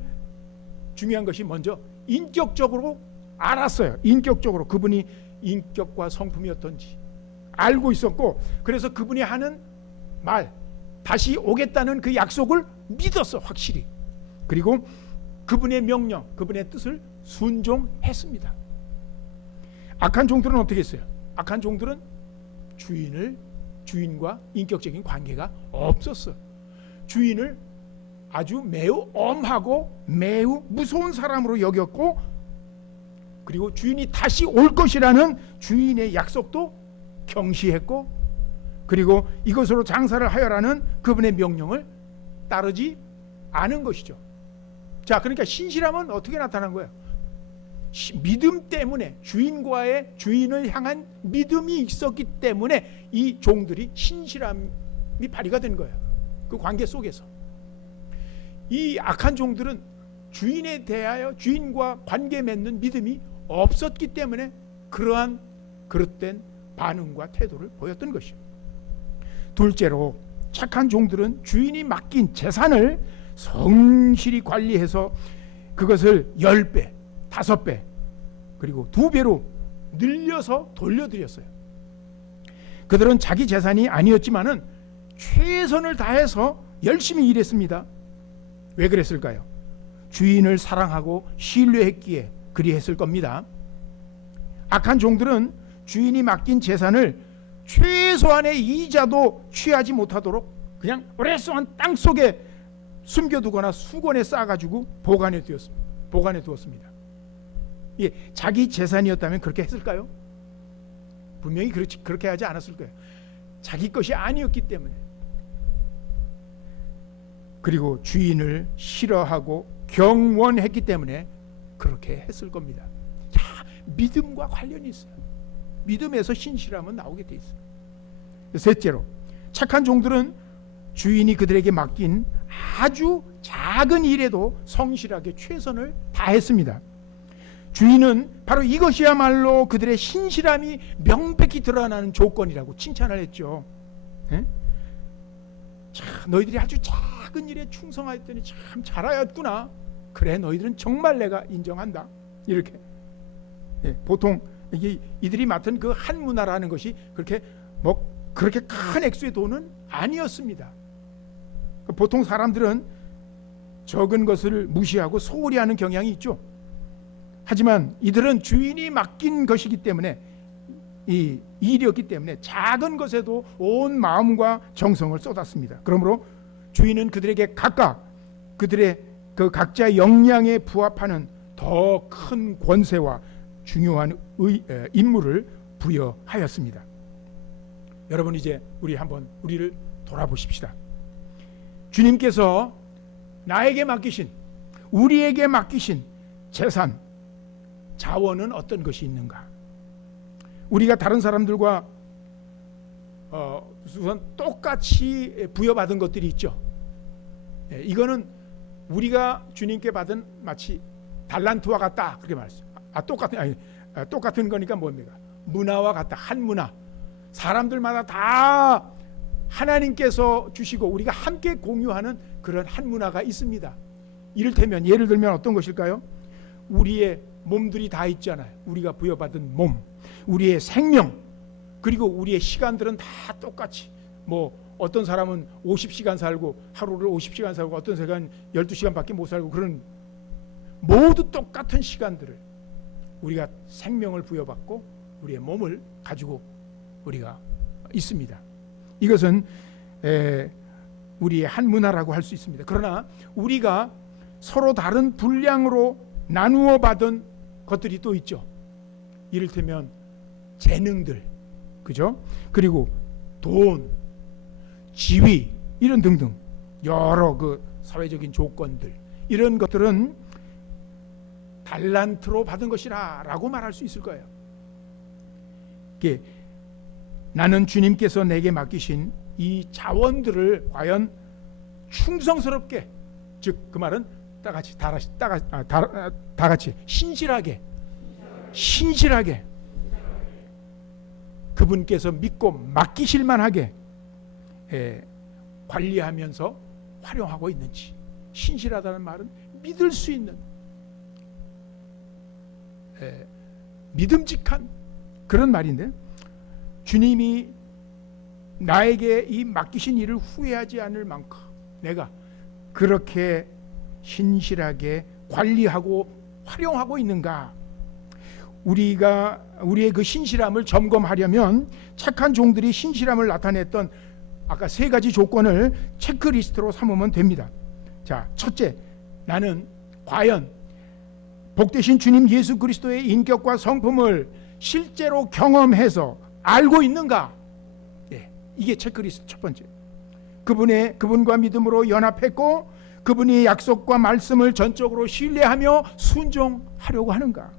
중요한 것이 먼저 인격적으로 알았어요. 인격적으로 그분이 인격과 성품이 어떤지 알고 있었고, 그래서 그분이 하는 말, 다시 오겠다는 그 약속을 믿었어, 확실히. 그리고 그분의 명령, 그분의 뜻을 순종했습니다. 악한 종들은 어떻게 했어요? 악한 종들은 주인과 인격적인 관계가 없었어. 주인을 아주 매우 엄하고 매우 무서운 사람으로 여겼고, 그리고 주인이 다시 올 것이라는 주인의 약속도 경시했고, 그리고 이것으로 장사를 하여라는 그분의 명령을 따르지 않은 것이죠. 자, 그러니까 신실함은 어떻게 나타난 거예요? 믿음 때문에, 주인을 향한 믿음이 있었기 때문에 이 종들이 신실함이 발휘가 된 거예요. 그 관계 속에서. 이 악한 종들은 주인에 대하여 주인과 관계 맺는 믿음이 없었기 때문에 그러한 그릇된 반응과 태도를 보였던 것이죠. 둘째로, 착한 종들은 주인이 맡긴 재산을 성실히 관리해서 그것을 10배, 5배, 그리고 2배로 늘려서 돌려드렸어요. 그들은 자기 재산이 아니었지만은 최선을 다해서 열심히 일했습니다. 왜 그랬을까요? 주인을 사랑하고 신뢰했기에 그리했을 겁니다. 악한 종들은 주인이 맡긴 재산을 최소한의 이자도 취하지 못하도록 그냥 오랫동안 땅 속에 숨겨두거나 수건에 싸가지고 보관해 두었습니다. 예, 자기 재산이었다면 그렇게 했을까요? 분명히 그렇게 하지 않았을 거예요. 자기 것이 아니었기 때문에. 그리고 주인을 싫어하고 경원했기 때문에 그렇게 했을 겁니다. 자, 믿음과 관련이 있어요. 믿음에서 신실함은 나오게 돼 있어요. 셋째로, 착한 종들은 주인이 그들에게 맡긴 아주 작은 일에도 성실하게 최선을 다했습니다. 주인은 바로 이것이야말로 그들의 신실함이 명백히 드러나는 조건이라고 칭찬을 했죠. 예? 자, 너희들이 아주 작은 일에 충성하였더니 참 잘하였구나. 그래, 너희들은 정말 내가 인정한다. 이렇게. 예, 보통 이들이 맡은 그 한 문화라는 것이 그렇게 큰 액수의 돈은 아니었습니다. 보통 사람들은 적은 것을 무시하고 소홀히 하는 경향이 있죠. 하지만 이들은 주인이 맡긴 것이기 때문에, 이 일이었기 때문에 작은 것에도 온 마음과 정성을 쏟았습니다. 그러므로 주인은 그들에게 각각 그들의 그 각자의 역량에 부합하는 더 큰 권세와 중요한 임무를 부여하였습니다. 여러분, 이제 우리를 돌아보십시다. 주님께서 우리에게 맡기신 재산, 자원은 어떤 것이 있는가? 우리가 다른 사람들과 우선 똑같이 부여받은 것들이 있죠. 이거는 우리가 주님께 받은 마치 달란트와 같다 그렇게 말했어요. 똑같은 거니까 뭡니까? 문화와 같다. 한 문화. 사람들마다 다 하나님께서 주시고 우리가 함께 공유하는 그런 한 문화가 있습니다. 이를테면 예를 들면 어떤 것일까요? 우리의 몸들이 다 있잖아요. 우리가 부여받은 몸, 우리의 생명, 그리고 우리의 시간들은 다 똑같이 어떤 사람은 50시간 살고 하루를 50시간 살고 어떤 사람은 12시간밖에 못 살고 그런 모두 똑같은 시간들을 우리가 생명을 부여받고 우리의 몸을 가지고 우리가 있습니다. 이것은 우리의 한 문화라고 할 수 있습니다. 그러나 우리가 서로 다른 분량으로 나누어 받은 것들이 또 있죠. 이를테면 재능들, 그죠? 그리고 돈, 지위 이런 등등 여러 그 사회적인 조건들 이런 것들은 달란트로 받은 것이라고 말할 수 있을 거예요. 나는 주님께서 내게 맡기신 이 자원들을 과연 충성스럽게, 즉 그 말은 다 같이 신실하게 그분께서 믿고 맡기실 만하게 관리하면서 활용하고 있는지. 신실하다는 말은 믿을 수 있는 믿음직한 그런 말인데, 주님이 나에게 이 맡기신 일을 후회하지 않을 만큼 내가 그렇게 신실하게 관리하고 활용하고 있는가. 우리가 우리의 그 신실함을 점검하려면 착한 종들이 신실함을 나타냈던 아까 세 가지 조건을 체크리스트로 삼으면 됩니다. 자, 첫째, 나는 과연 복되신 주님 예수 그리스도의 인격과 성품을 실제로 경험해서 알고 있는가? 이게 체크리스트 첫 번째. 그분과 믿음으로 연합했고 그분의 약속과 말씀을 전적으로 신뢰하며 순종하려고 하는가?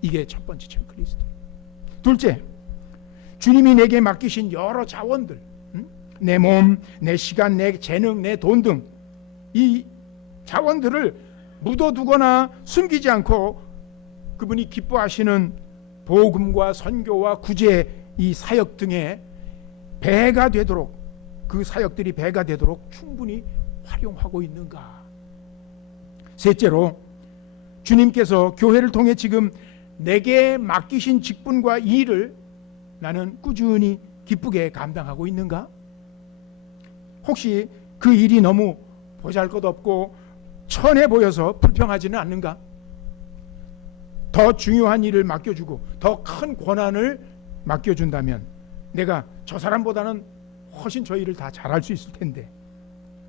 이게 첫 번째 체크리스트. 둘째, 주님이 내게 맡기신 여러 자원들, 내 몸, 내 시간, 내 재능, 내 돈 등 이 자원들을 묻어두거나 숨기지 않고 그분이 기뻐하시는 복음과 선교와 구제 이 사역 등에 배가 되도록, 그 사역들이 배가 되도록 충분히 활용하고 있는가. 셋째로, 주님께서 교회를 통해 지금 내게 맡기신 직분과 일을 나는 꾸준히 기쁘게 감당하고 있는가? 혹시 그 일이 너무 보잘것없고 천해 보여서 불평하지는 않는가? 더 중요한 일을 맡겨주고 더 큰 권한을 맡겨준다면 내가 저 사람보다는 훨씬 저 일을 다 잘할 수 있을 텐데,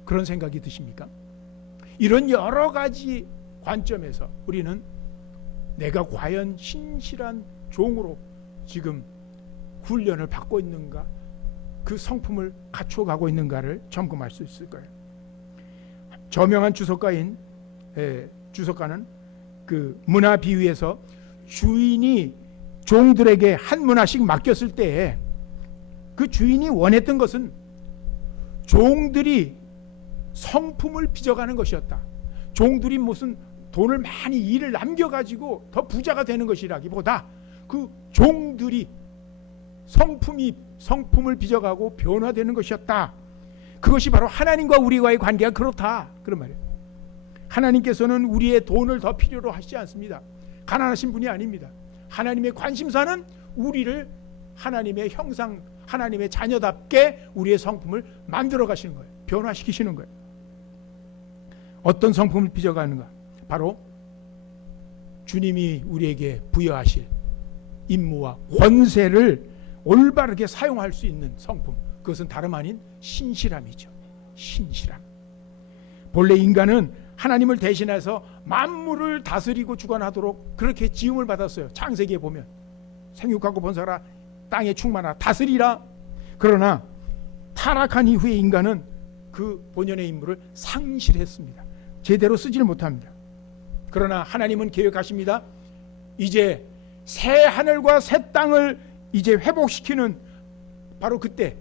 그런 생각이 드십니까? 이런 여러 가지 관점에서 우리는 내가 과연 신실한 종으로 지금 훈련을 받고 있는가, 그 성품을 갖춰가고 있는가를 점검할 수 있을 거예요. 저명한 주석가는 그 문화 비유에서 주인이 종들에게 한 문화씩 맡겼을 때에 그 주인이 원했던 것은 종들이 성품을 빚어가는 것이었다. 종들이 무슨 돈을 많이 일을 남겨가지고 더 부자가 되는 것이라기보다 그 종들이 성품을 빚어가고 변화되는 것이었다. 그것이 바로 하나님과 우리와의 관계가 그렇다, 그런 말이에요. 하나님께서는 우리의 돈을 더 필요로 하시지 않습니다. 가난하신 분이 아닙니다. 하나님의 관심사는 우리를 하나님의 형상, 하나님의 자녀답게 우리의 성품을 만들어 가시는 거예요. 변화시키시는 거예요. 어떤 성품을 빚어가는가? 바로 주님이 우리에게 부여하실 임무와 권세를 올바르게 사용할 수 있는 성품, 그것은 다름 아닌 신실함이죠. 신실함. 본래 인간은 하나님을 대신해서 만물을 다스리고 주관하도록 그렇게 지음을 받았어요. 창세기에 보면 생육하고 번성하라, 땅에 충만하라, 다스리라. 그러나 타락한 이후에 인간은 그 본연의 임무를 상실했습니다. 제대로 쓰지를 못합니다. 그러나 하나님은 계획하십니다. 이제 새 하늘과 새 땅을 이제 회복시키는 바로 그때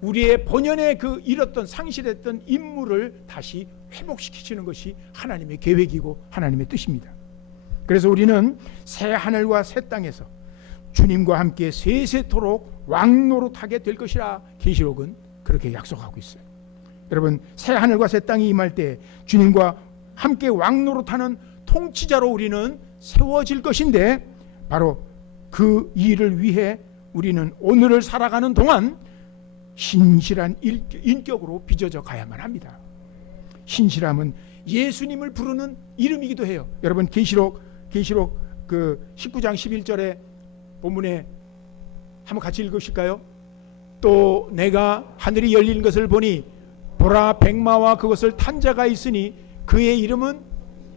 우리의 본연의 그 잃었던 상실했던 임무를 다시 회복시키시는 것이 하나님의 계획이고 하나님의 뜻입니다. 그래서 우리는 새 하늘과 새 땅에서 주님과 함께 세세토록 왕노릇하게 될 것이라 계시록은 그렇게 약속하고 있어요. 여러분, 새 하늘과 새 땅이 임할 때 주님과 함께 왕노릇하는 통치자로 우리는 세워질 것인데, 바로 그 일을 위해 우리는 오늘을 살아가는 동안 신실한 인격으로 빚어져 가야만 합니다. 신실함은 예수님을 부르는 이름이기도 해요. 여러분, 계시록 그 19장 11절에 본문에 한번 같이 읽으실까요? 또 내가 하늘이 열린 것을 보니 보라, 백마와 그것을 탄 자가 있으니 그의 이름은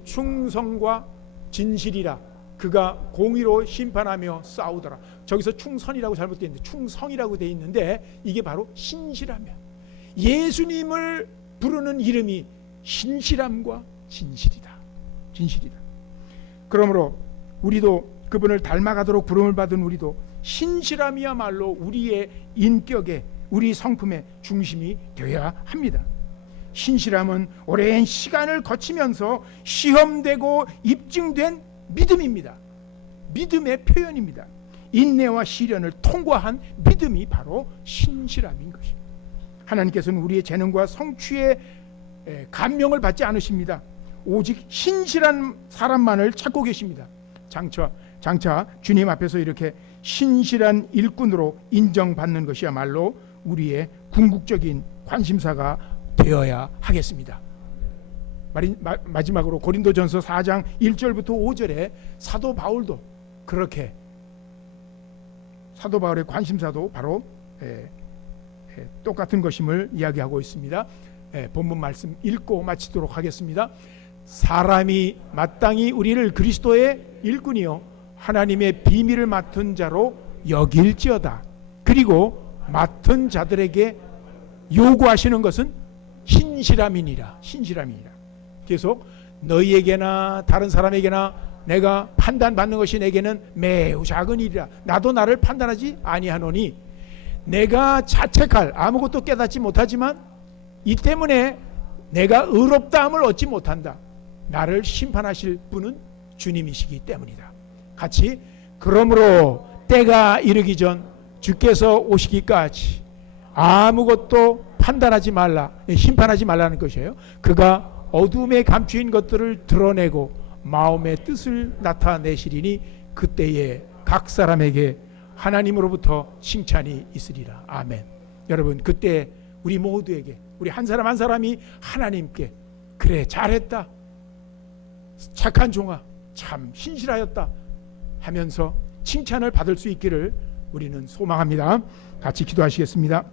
충성과 진실이라. 그가 공의로 심판하며 싸우더라. 저기서 충선이라고 잘못되어 있는데 충성이라고 되어 있는데 이게 바로 신실함이야. 예수님을 부르는 이름이 신실함과 진실이다. 진실이다. 그러므로 우리도 그분을 닮아가도록 부름을 받은 우리도 신실함이야말로 우리의 인격의, 우리 성품의 중심이 되어야 합니다. 신실함은 오랜 시간을 거치면서 시험되고 입증된 믿음입니다. 믿음의 표현입니다. 인내와 시련을 통과한 믿음이 바로 신실함인 것입니다. 하나님께서는 우리의 재능과 성취에 감명을 받지 않으십니다. 오직 신실한 사람만을 찾고 계십니다. 장차 주님 앞에서 이렇게 신실한 일꾼으로 인정받는 것이야말로 우리의 궁극적인 관심사가 되어야 하겠습니다. 마지막으로 고린도전서 4장 1절부터 5절에 사도 바울도 그렇게, 사도 바울의 관심사도 바로 똑같은 것임을 이야기하고 있습니다. 본문 말씀 읽고 마치도록 하겠습니다. 사람이 마땅히 우리를 그리스도의 일꾼이요 하나님의 비밀을 맡은 자로 여길지어다. 그리고 맡은 자들에게 요구하시는 것은 신실함이니라. 신실함이니라. 계속 너희에게나 다른 사람에게나 내가 판단받는 것이 내게는 매우 작은 일이라. 나도 나를 판단하지 아니하노니 내가 자책할, 아무것도 깨닫지 못하지만 이 때문에 내가 의롭다함을 얻지 못한다. 나를 심판하실 분은 주님이시기 때문이다. 같이, 그러므로 때가 이르기 전 주께서 오시기까지 아무것도 판단하지 말라, 심판하지 말라는 것이에요. 그가 어둠에 감추인 것들을 드러내고 마음의 뜻을 나타내시리니 그때에 각 사람에게 하나님으로부터 칭찬이 있으리라. 아멘. 여러분, 그때 우리 모두에게, 우리 한 사람 한 사람이 하나님께 그래 잘했다, 착한 종아, 참 신실하였다 하면서 칭찬을 받을 수 있기를 우리는 소망합니다. 같이 기도하시겠습니다.